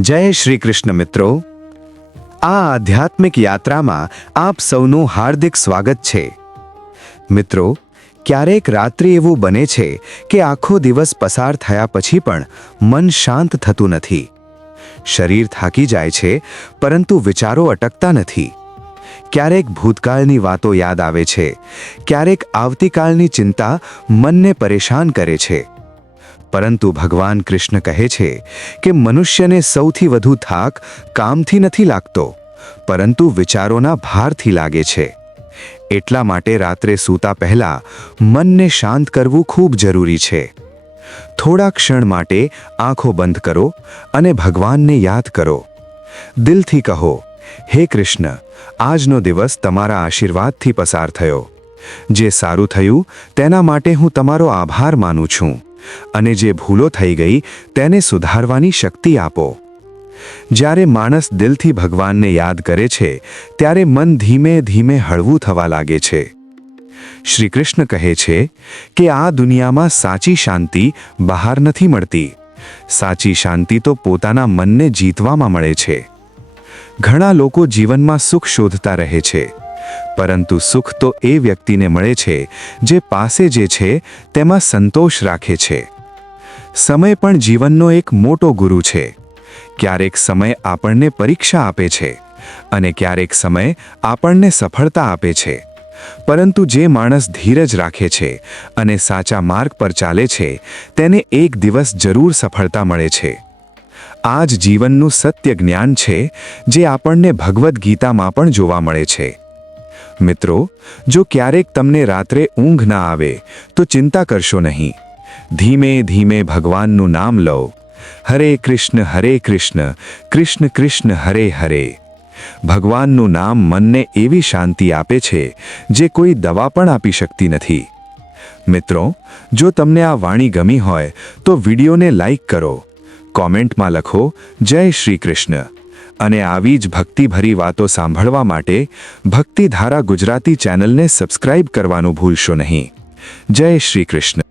જય શ્રી કૃષ્ણ મિત્રો, આ આધ્યાત્મિક યાત્રામાં આપ સૌનું હાર્દિક સ્વાગત છે. મિત્રો, ક્યારેક રાત્રિ એવું બને છે કે આખો દિવસ પસાર થયા પછી પણ મન શાંત થતું નથી. શરીર થાકી જાય છે, પરંતુ વિચારો અટકતા નથી. ક્યારેક ભૂતકાળની વાતો યાદ આવે છે, ક્યારેક આવતીકાલની ચિંતા મનને પરેશાન કરે છે. પરંતુ ભગવાન કૃષ્ણ કહે છે કે મનુષ્યને સૌથી વધુ થાક કામથી નથી લાગતો, પરંતુ વિચારોના ભારથી લાગે છે. એટલા માટે રાત્રે સૂતા પહેલા મનને શાંત કરવું ખૂબ જરૂરી છે. થોડા ક્ષણ માટે આંખો બંધ કરો અને ભગવાનને યાદ કરો. દિલથી કહો, હે કૃષ્ણ, આજનો દિવસ તમારા આશીર્વાદથી પસાર થયો. જે સારું થયું તેના માટે હું તમારો આભાર માનું છું, અને જે ભૂલો થઈ ગઈ તેને સુધારવાની શક્તિ આપો. જ્યારે માણસ દિલથી ભગવાનને યાદ કરે છે, ત્યારે મન ધીમે ધીમે હળવું થવા લાગે છે. શ્રી કૃષ્ણ કહે છે કે આ દુનિયામાં સાચી શાંતિ બહાર નથી મળતી. સાચી શાંતિ તો પોતાના મનને જીતવામાં મળે છે. ઘણા લોકો જીવનમાં સુખ શોધતા રહે છે, પરંતુ સુખ તો એ વ્યક્તિને મળે છે જે પાસે જે છે તેમાં સંતોષ રાખે છે. સમય પણ જીવનનો એક મોટો ગુરુ છે. ક્યારેક સમય આપણને પરીક્ષા આપે છે, અને ક્યારેક સમય આપણને સફળતા આપે છે. પરંતુ જે માણસ ધીરજ રાખે છે અને સાચા માર્ગ પર ચાલે છે, તેને એક દિવસ જરૂર સફળતા મળે છે. આ જ જીવનનું સત્ય જ્ઞાન છે, જે આપણને ભગવદ્ ગીતામાં પણ જોવા મળે છે. મિત્રો, જો ક્યારેક તમને રાત્રે ઊંઘ ના આવે તો ચિંતા કરશો નહીં. ધીમે ધીમે ભગવાનનું નામ લો. હરે કૃષ્ણ, કૃષ્ણ કૃષ્ણ હરે હરે. ભગવાનનું નામ મનને એવી શાંતિ આપે છે જે કોઈ દવા પણ આપી શકતી નથી. મિત્રો, જો તમને આ વાણી ગમી હોય તો વિડીયોને લાઈક કરો, કોમેન્ટમાં લખો જય શ્રી કૃષ્ણ. અને આવી જ ભક્તિભરી વાતો સાંભળવા માટે ભક્તિધારા ગુજરાતી ચેનલને સબસ્ક્રાઇબ કરવાનું ભૂલશો નહીં. જય શ્રી કૃષ્ણ.